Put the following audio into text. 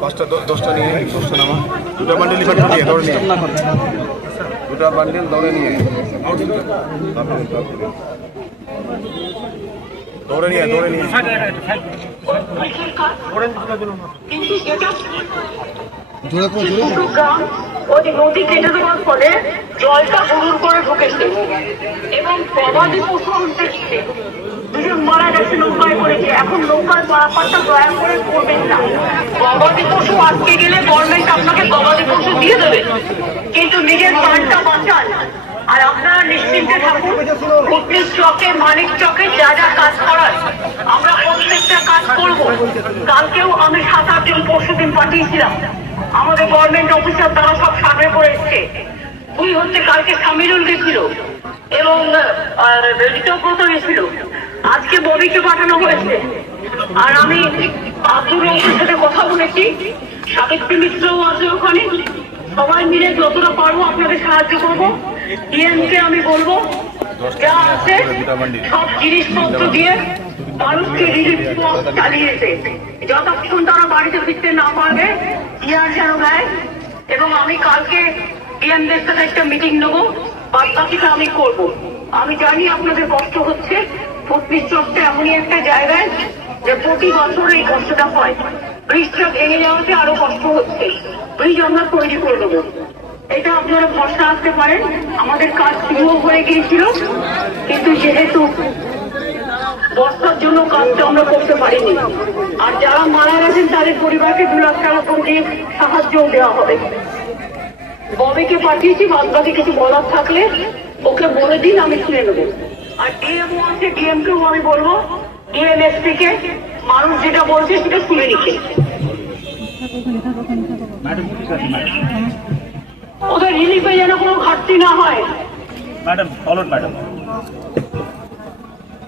পাঁচটা দশটা নিয়ে দশটা দুটো বান্ডিল পাঠিয়ে দিয়ে ধরে নিয়ে দুটা বান্ডিল দৌড়ে নিয়ে আয়। নিয়ে ধরে নিয়ে ওই নদী কেটে দেওয়ার ফলে জলটা গুরুর করে ঢুকেছে এবং গবাদি পশু গিয়ে দুজন মারা গেছে নৌকায় করেছে এখন নৌকার পারাপারটা দয়া করে করবেন না। গবাদি পশু আটকে গেলে গভর্নমেন্ট আপনাকে গবাদি পশু দিয়ে দেবে। কিন্তু নিজের প্রাণটা বাঁচান। আর আপনারা নিশ্চিন্তে থাকুন কুটনির চকে, মানিক চকে, যা যা কাজ করার, আমরা প্রত্যেকটা কাজ করব। কালকেও আমি সাত আট দিন পরশু দিন পাঠিয়েছিলাম। আমাদের গভর্নমেন্ট অফিসার তারা সব সামনে করে হচ্ছে কালকে সামিরুল গেছিল এবং ঋতব্রত গেছিল আজকে ববিকে পাঠানো হয়েছে। আর আমি আব্দুর রহমানের সাথে কথা বলেছি। সাবিত্রী মিত্রও আছে ওখানে। সবাই মিলে যতটা পারব আপনাদের সাহায্য করব। ডিএমকে আমি বলব, যা আছে, সব জিনিসপত্র দিয়ে মানুষকে রিলিফ চালিয়েছে যতক্ষণ তারা বাড়িতে ফিরতে না পারবে এবং আমি কালকে ডিএমদের সাথে একটা মিটিং নেব। বাদ বাকিটা আমি করব। আমি জানি আপনাদের কষ্ট হচ্ছে। পত্নীর চোখটা এমনই একটা জায়গায় যে প্রতি বছর এই কষ্টটা হয়। ব্রিজটা ভেঙে যাওয়াতে আরও কষ্ট হচ্ছে। ব্রিজ আমরা তৈরি করে দেবো এটা আপনারা ভরসা আসতে পারেন। আমাদের কাজ শুরু হয়ে গিয়েছিল। কিন্তু যেহেতু বর্ষার জন্য কাজটা আমরা করতে পারিনি। আর যারা মারা গেছেন, তাদের পরিবারকে দু লাখ টাকা করে দিয়ে সাহায্য দেওয়া হবে। ববিকে পাঠিয়েছি বাদ বাকি কিছু বলার থাকলে ওকে বলে দিন, আমি শুনে নেব। আর ডিএমও আছে ডিএম কেও আমি বলব ডিএমএস থেকে মানুষ যেটা বলছে সেটা শুনে নিচ্ছে। ওদের রিলিফে যেন কোনো ঘাটতি না হয়। Madam madam.